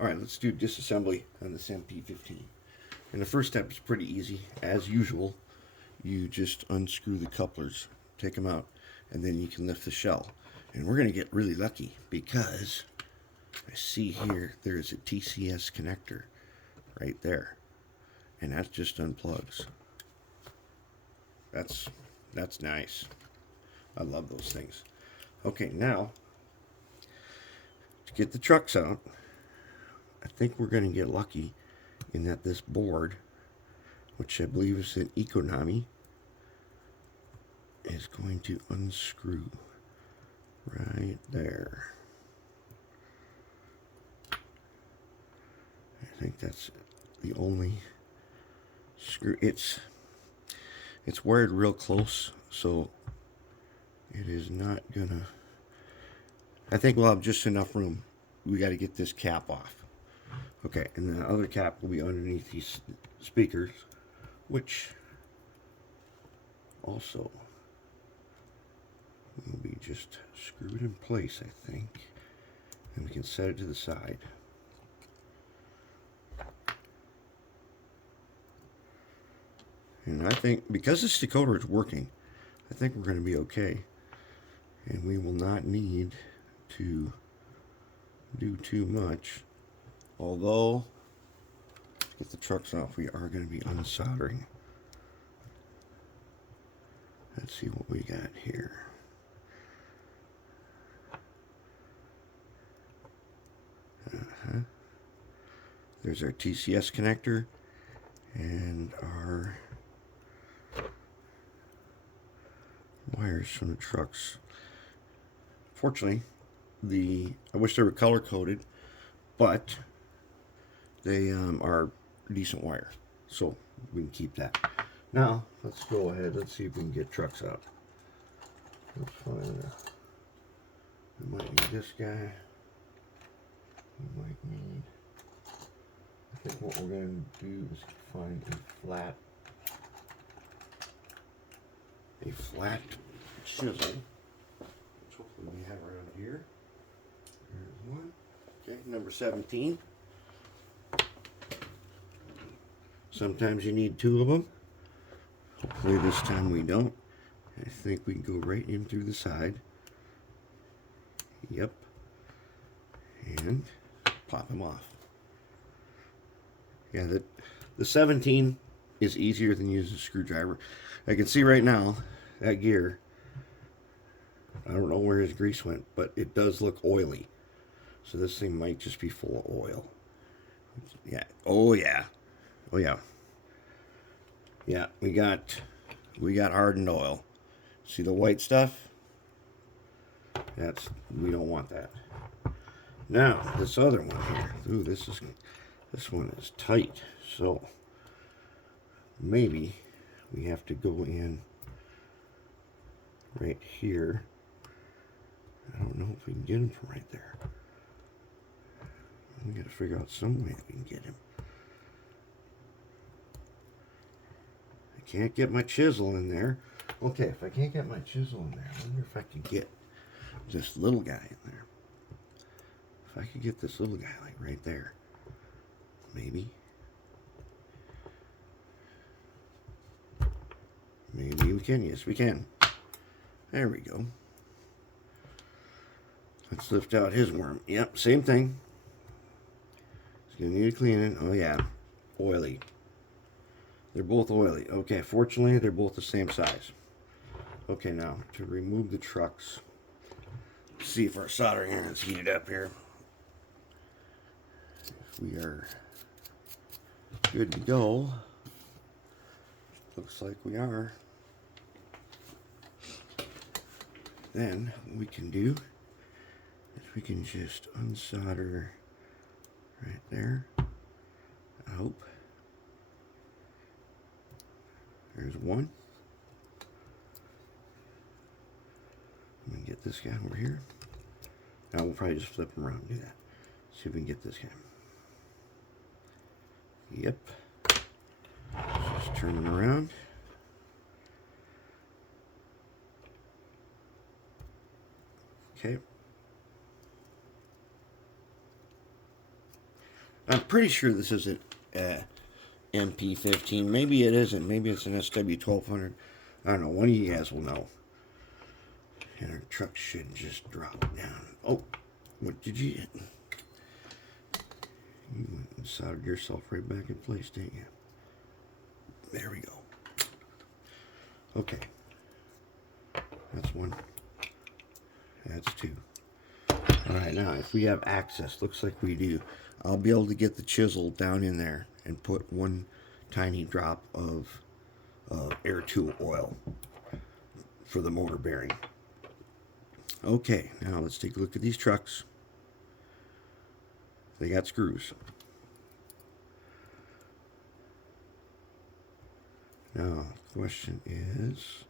Alright, let's do disassembly on this MP15. And the first step is pretty easy. As usual, you just unscrew the couplers, take them out, and then you can lift the shell. And we're going to get really lucky because I see here there's a TCS connector right there. And that just unplugs. That's nice. I love those things. Okay, now to get the trucks out, I think we're going to get lucky in that this board, which I believe is an Economy, is going to unscrew right there. I think that's the only screw. It's wired real close, so it is not gonna. I think we'll have just enough room. We got to get this cap off. Okay, and the other cap will be underneath these speakers, which also will be just screwed in place, I think, and we can set it to the side. And I think because this decoder is working, I think we're going to be okay, and we will not need to do too much. Although, to get the trucks off, we are going to be unsoldering. Let's see what we got here. There's our TCS connector and our wires from the trucks. Fortunately, I wish they were color coded, but they are decent wire, so we can keep that. Now let's go ahead. Let's see if we can get trucks out. Let's find. We might need this guy. We might need. I think what we're going to do is find a flat chisel, which hopefully we have around here. There's one. Okay, number 17. Sometimes you need two of them. Hopefully this time we don't. I think we can go right in through the side. Yep. And pop them off. Yeah, the 17 is easier than using a screwdriver. I can see right now that gear, I don't know where his grease went, but it does look oily. So this thing might just be full of oil. Yeah. Oh yeah. Oh yeah. Yeah, we got hardened oil. See the white stuff? We don't want that. Now, this other one here. Ooh, this one is tight. So maybe we have to go in right here. I don't know if we can get him from right there. We got to figure out some way that we can get him. I can't get my chisel in there. Okay, if I can't get my chisel in there, I wonder if I could get this little guy in there. If I could get this little guy like right there. Maybe. Maybe we can. Yes, we can. There we go. Let's lift out his worm. Yep, same thing. He's going to need to clean it. Oh, yeah. Oily. They're both oily. Okay, fortunately, they're both the same size. Okay, now, to remove the trucks. See if our soldering iron is heated up here. If we are good to go. Looks like we are. Then, what we can do is we can just unsolder right there. I hope. There's one. I'm going to get this guy over here. Now we'll probably just flip him around and do that. See if we can get this guy. Yep. Just turn him around. Okay. I'm pretty sure this isn't MP15. Maybe it isn't. Maybe it's an SW1200. I don't know. One of you guys will know. And our truck should just drop down. Oh, what did you hit? You went and soldered yourself right back in place, didn't you? There we go. Okay. That's one. That's two. Alright, now if we have access, looks like we do, I'll be able to get the chisel down in there and put one tiny drop of air tool oil for the motor bearing. Okay, now let's take a look at these trucks. They got screws. Now, the question is,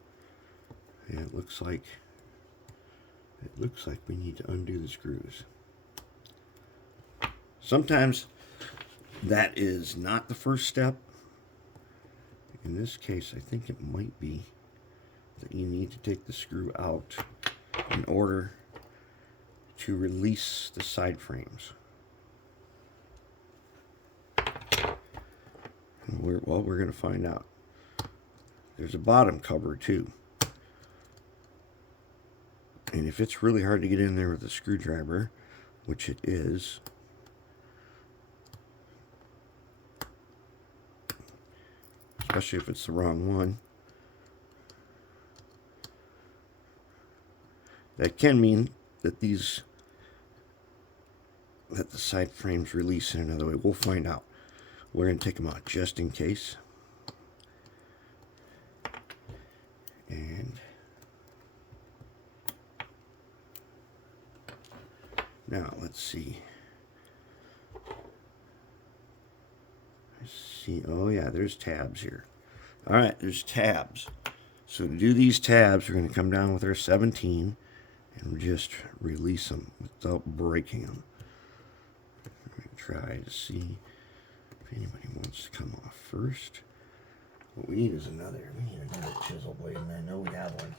yeah, it looks like we need to undo the screws. Sometimes that is not the first step. In this case, I think it might be that you need to take the screw out in order to release the side frames. And we're going to find out. There's a bottom cover too. And if it's really hard to get in there with a screwdriver, which it is, especially if it's the wrong one, that can mean that the side frames release in another way. We'll find out. We're going to take them out just in case. And now let's see. Oh yeah, there's tabs here. All right, there's tabs. So to do these tabs, we're going to come down with our 17 and just release them without breaking them. I'm going to try to see if anybody wants to come off first. What we need is another chisel blade, and I know we have one.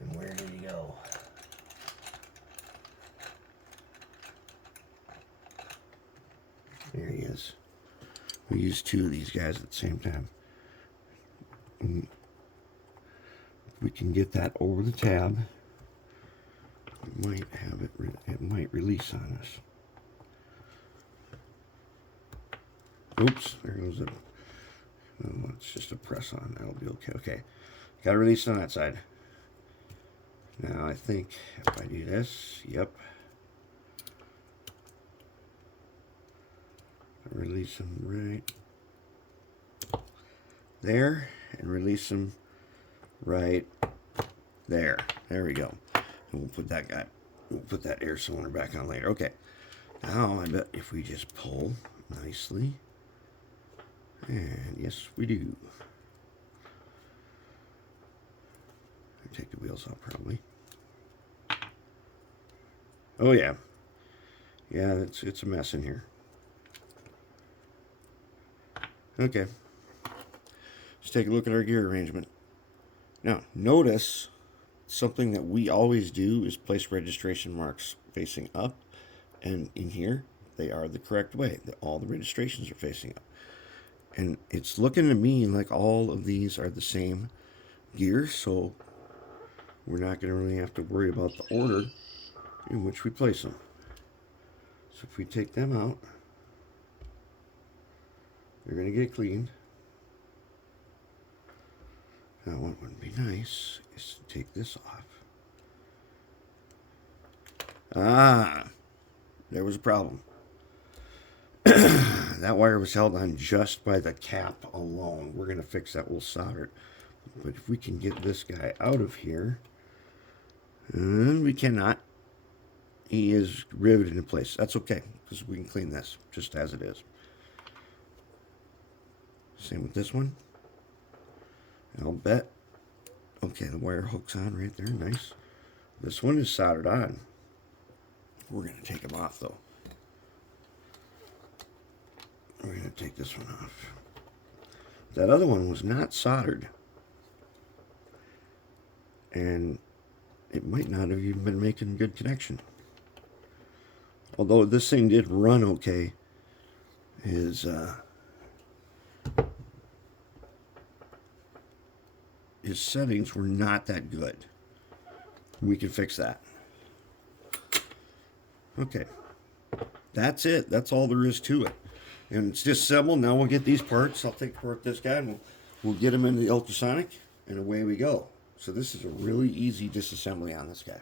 And where did he go? There he is. We use two of these guys at the same time. And if we can get that over the tab, we might have it. It might release on us. Oops! There goes it. Oh, it's just a press on. That'll be okay. Okay, got to release on that side. Now I think if I do this, yep. Release them right there and release them right there. There we go. And we'll put that air cylinder back on later. Okay. Now I bet if we just pull nicely, and yes we do. Take the wheels out probably. Oh yeah. Yeah, it's a mess in here. Okay, let's take a look at our gear arrangement. Now, notice something that we always do is place registration marks facing up, and in here, they are the correct way. All the registrations are facing up. And it's looking to me like all of these are the same gear, so we're not going to really have to worry about the order in which we place them. So if we take them out, they're going to get cleaned. Now what would be nice is to take this off. Ah, there was a problem. That wire was held on just by the cap alone. We're going to fix that. We'll solder it. But if we can get this guy out of here, and we cannot. He is riveted in place. That's okay, because we can clean this just as it is. Same with this one. I'll bet. Okay, the wire hooks on right there. Nice. This one is soldered on. We're going to take them off, though. We're going to take this one off. That other one was not soldered. And it might not have even been making good connection. Although this thing did run okay. his settings were not that good. We can fix that. Okay, that's it. That's all there is to it. And it's disassembled. Now we'll get these parts. I'll take apart this guy and we'll get him into the ultrasonic, and away we go. So this is a really easy disassembly on this guy.